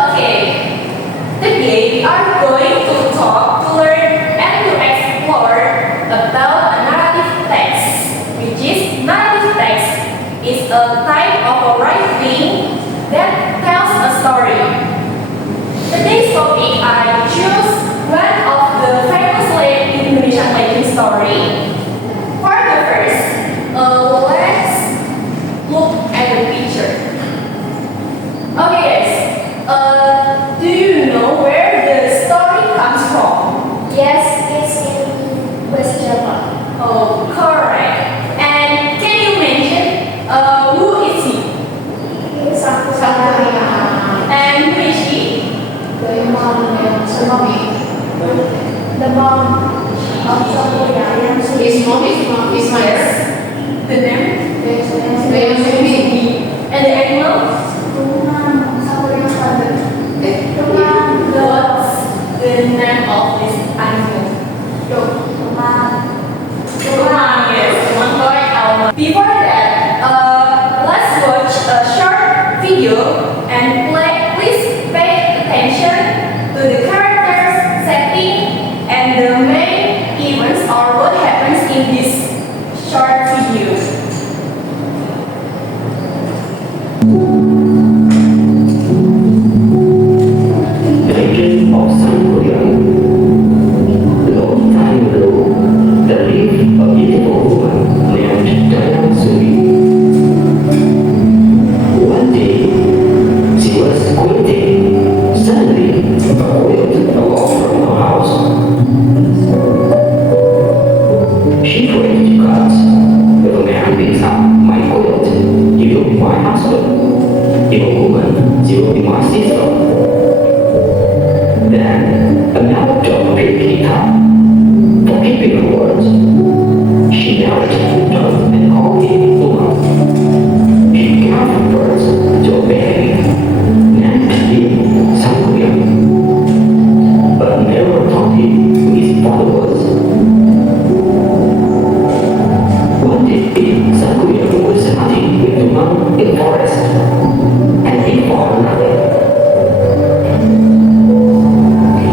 Okay, today we are going to talk, to learn, and to explore about a narrative text, which is narrative text is a type of a writing that tells a story. Today's topic I choose one of the famous Indonesian legend story. For the first, let's look at the picture. Okay guys, do you know where the story comes from? Yes, it's in West Java. Oh, correct. And can you mention who is he? It's Sakuya. And who is she? The mom and Tsunami. The mom of Sakuya. His mom is mother. The name? Baby. And the animal? Sakuria's father. What's the name of this animal? Yes, one correct Alma. Before that, let's watch a short video and please pay attention to the characters, setting, and the main events or what happens in this short video. Legend of Sakuya. Long time ago, there lived a beautiful woman named Dayang Sumi. One day, she was quitting. Suddenly, a quilt fell off from her house. She prayed to God, "If a man picks up my quilt, he will be my husband. If a woman, she will be my sister." Then a meltdown picked up. For keeping her words, she married John and called him Uma. She gave birth to a baby, named him Sakuya, but never told him who his father was. One day, Sakuya was hunting with Uma in the forest, and he found nothing.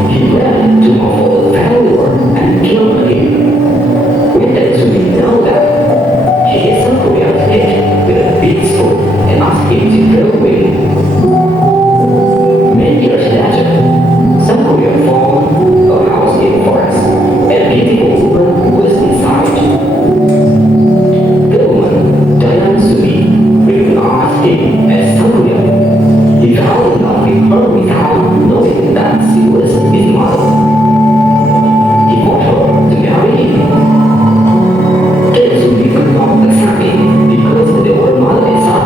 He ran to my old follower and killed him. When the Tsumi know that, she hit Sakuya's head with a big spoon and asked him to throw away. Many years later, Sakuya found a house in the forest, and a beautiful woman was inside. The woman, Dayang Sumi, recognized him as Sakuya. He fell in love with her without knowing that she was his mother. He bought her to marry him. Sumi could not accept it because they were mother and son.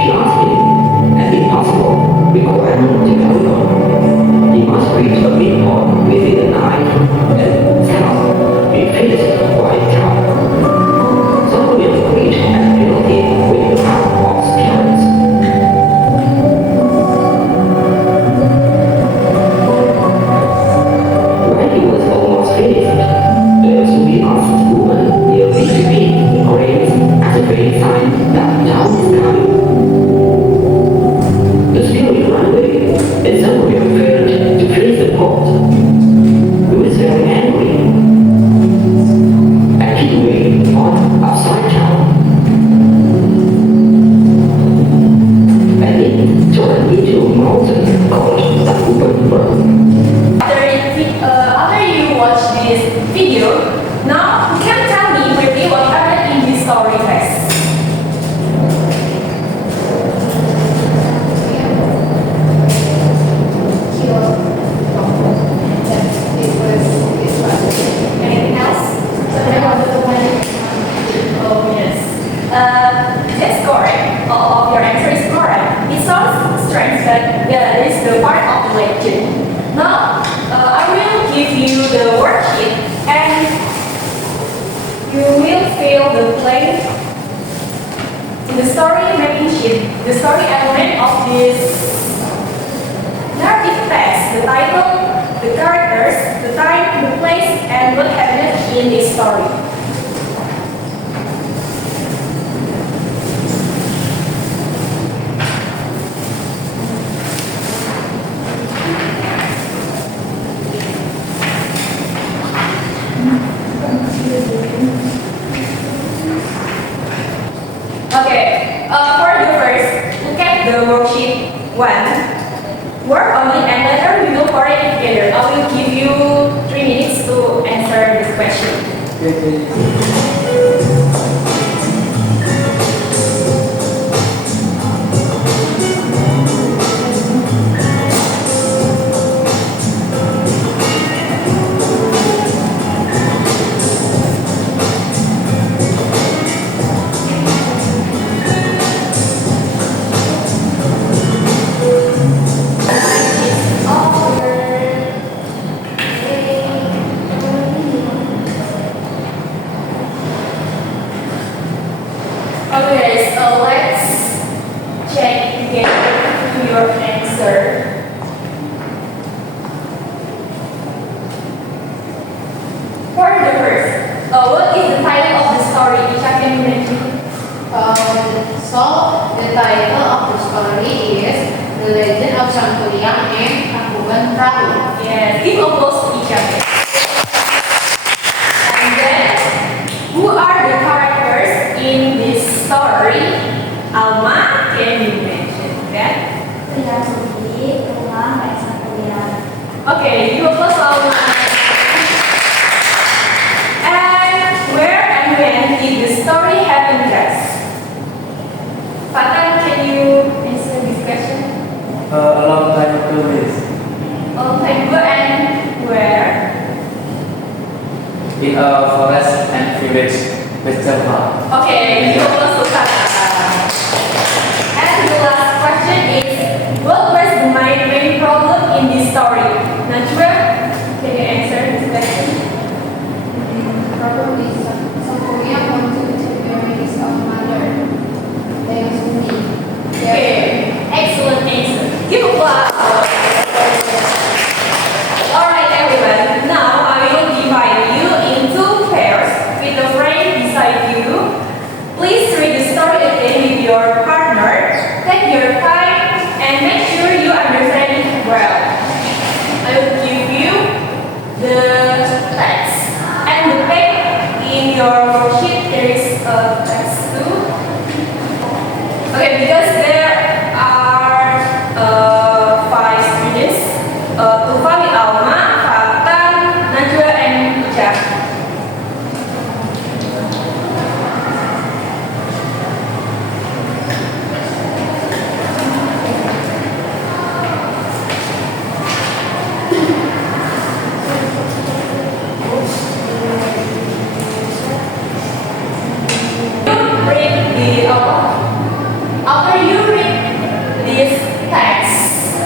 She asked him, an impossible requirement to marry her. He must reach a midpoint within the night and tell, be finished by time. Sakuya agreed and filled him with the help of spirits. When he was almost finished, Sumi asked the woman nearly to pick the grains as a great sign that time is coming. The spirit ran away, and Sakuya failed to finish the pot. He was very angry, and he made the pot upside down, and it turned into a mountain called Takuban. After you watch this video, now you can tell me briefly what happened in this story text. Anything else? Oh yes. That's correct. All of your answer is correct. It sounds strange, but that is the part of the legend. Now, I will give you the worksheet and you will fill the blank in the story making sheet. The story element of this narrative text, the title, the characters, the time, the place, and what happened in this story. one. Work on it and later we will correct it together. I will give you 3 minutes to answer this question. Okay, so let's check together your answer. For the first, what is the title of the story? Isha, can you mention? So the title of the story is The Legend of Sang Kuryang and Tangkuban Perahu. Yes, give applause to Isha. And then, who are the characters in this story? Alma, can you mention that? Pria Sumbi, Rumah Baik Sakuria. Okay, give applause to Alma. And where and when did the story happen, guys? Fatan, can you answer this question? A long time ago, miss. Okay, go and where? In a forest and village with Java. Okay, give applause to Fatan. And the last question is, what was the main problem in this story? Najwa, can you answer this question? Problem is Sang Kuryang wanted to marry his own mother, Dayang Sumbi. Okay, excellent answer. Give applause. Alright everyone, now I will divide you into pairs with a friend beside you. Please read the story again with your partner. Take your time and make sure you understand it well. I will give you the text and the back in your worksheet there is a text too. Okay, because there are 5 students, Tufani, Alma, Fatan, Najwa, and Ica. After you read this text,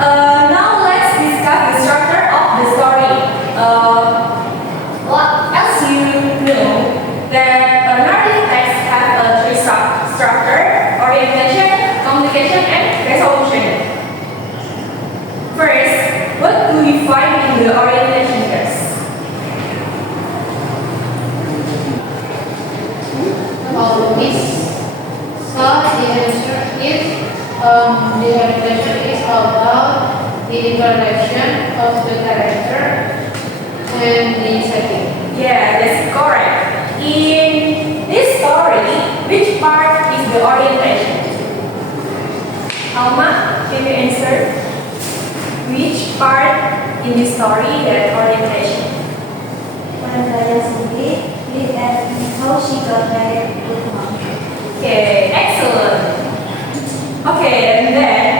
now let's discuss the structure of the story. As you know, that a narrative text has a 3 structure: orientation, communication, and resolution. First, what do we find in the orientation text? So the answer is the orientation is about the interaction of the character and the setting. Yeah, that's correct. In this story, which part is the orientation? Alma, can you answer? Which part in this story that orientation? When Dayang Sumbi lived and how she got married to Mom. Okay, excellent. Okay, and then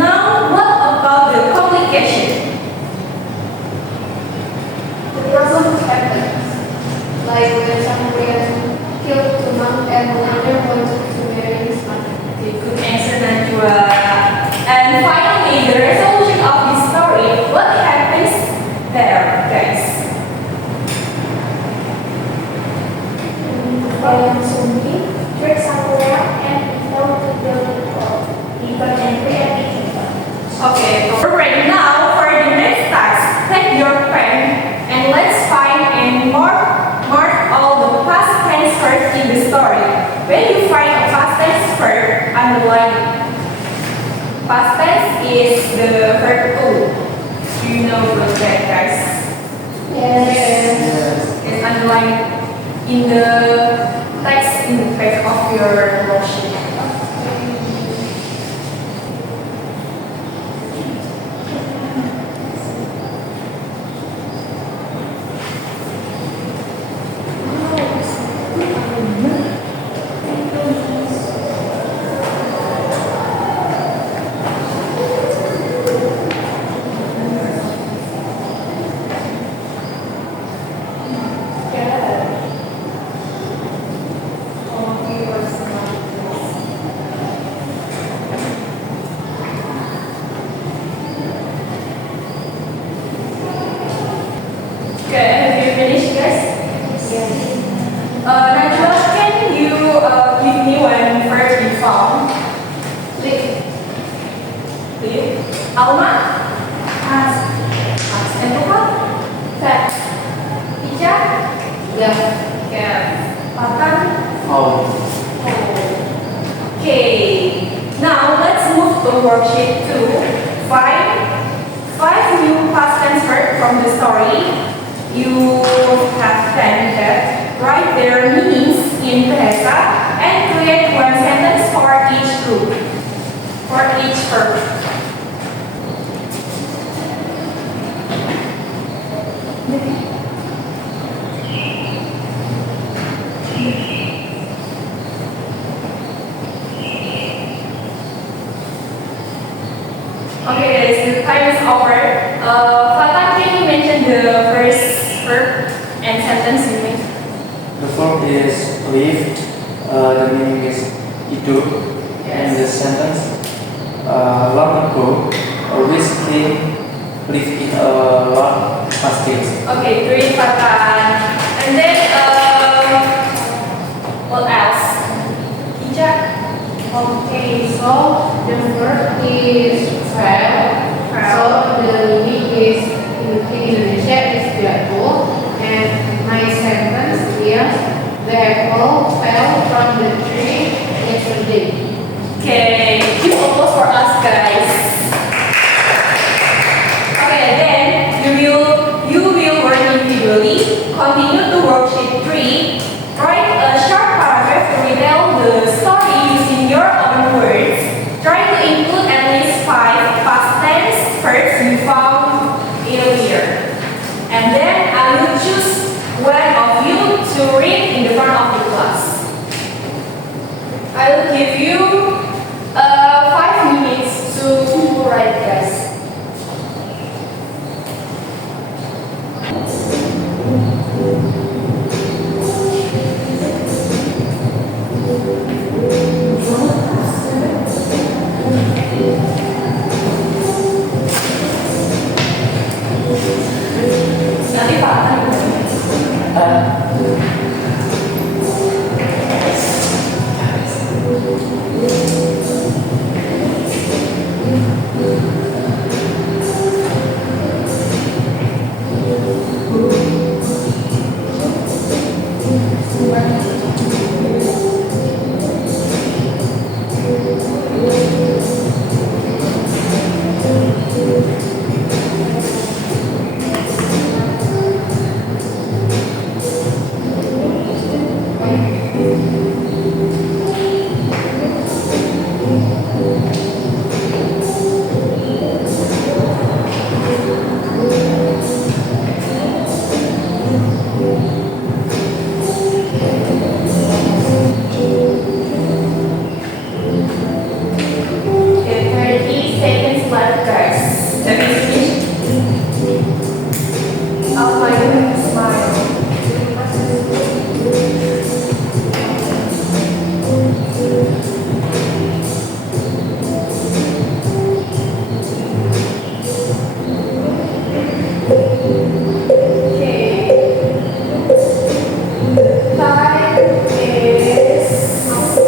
now what about the communication? The problem happens, like when Sang Kuryang killed Tumang and later wanted to marry his mother. Okay, good answer, Najwa. And finally, the resolution of this story. What happens there, guys? Dayang Sumbi tricked Sakuria and told to build a wall. He got angry and beat him. Okay, alright, now for the next task, take your pen and let's find and mark all the past tense verbs in the story. When you find a past tense verb, underline it. Past tense is the verb to. Do you know what that, guys? Yes. It's underlined in the text in the back of your worksheet. Alma? As. And Tuhan? That. Ica? Yeah. Yes. Patan? Oh. Okay. Now let's move to worksheet 2. Five new past tense verbs from the story. You have planned that. Write their meanings in bahasa and create one sentence for each group, for each verb. Okay guys, the time is over. Fatan, can you mention the first verb and sentence you make? The verb is live. The meaning is hidup. And the sentence, long ago, a whiskey lived in a large estate. Okay, great Fatan. And then, what else? Ica? Okay, so the verb is fell. So the meaning is in Indonesia is jatuh, and my sentence is the apple fell from the tree yesterday. Okay, give applause for us guys. Okay, then you will work individually. Continue to worksheet 3. Write a short paragraph to retell the story using your own words. Try to include at least 5 past tense verbs you found in a year. And then I will choose one of you to read in the front of the class. I will give you 5 minutes to write, guys. Nanti Pak. Okay, 30 seconds left, guys. Let me finish. Oh my goodness, smile. Okay. Time is over.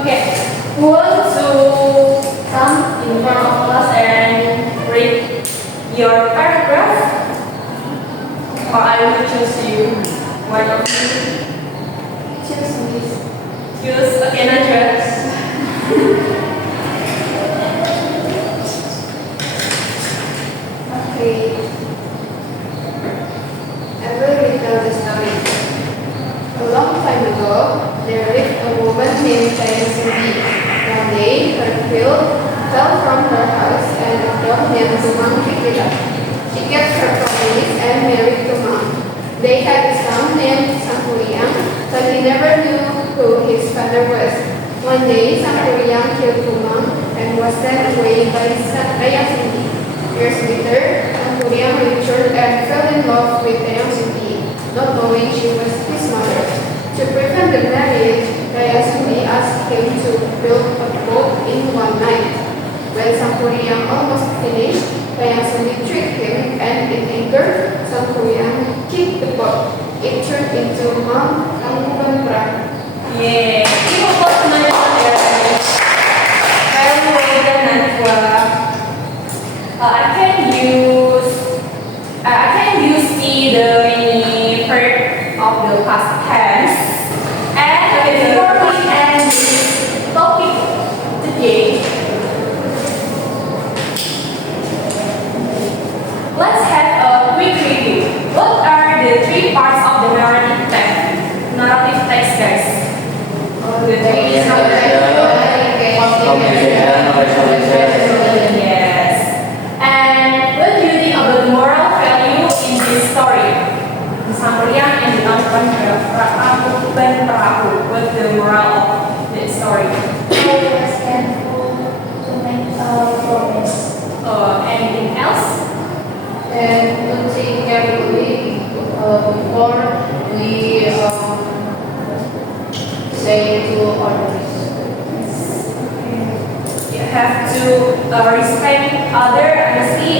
Okay, who wants to come in front of class and read your paragraph? Or I will choose you. One of you. Choose this. Choose, okay, Najwa. Okay. I will retell the story. A long time ago, there lived a woman named Tayasumi. One day, her quilt fell from her house and a dog named Tumang picked it up. She kept her promise and married Tumang. They had a son named Sangkuriang, but he never knew who his father was. One day, Sangkuriang killed Tumang and was sent away by Tayasumi. Years later, Sangkuriang matured and fell in love with Tayasumi, not knowing she was his mother. To prevent the marriage, Tayasumi asked him to build a boat in one night. When Sangkuriang almost finished, Tayasumi tricked him, and in anger, Sangkuriang killed into Mount Tangkuban Perahu. Yeah, ibu kok semuanya guys. Well done Najwa. I can use see the many part of the past tense. And before we end this topic today, let's have a quick review. What are the three parts of the narrative text? Narrative text, guys. The three Communication, resolution. Yes. And what do you think about the moral value in this story? Sampelian and the Tangkuban Perahu. What's the moral of the story? Always careful to make progress. Anything else? And to think carefully before we say to others. You have to respect other honesty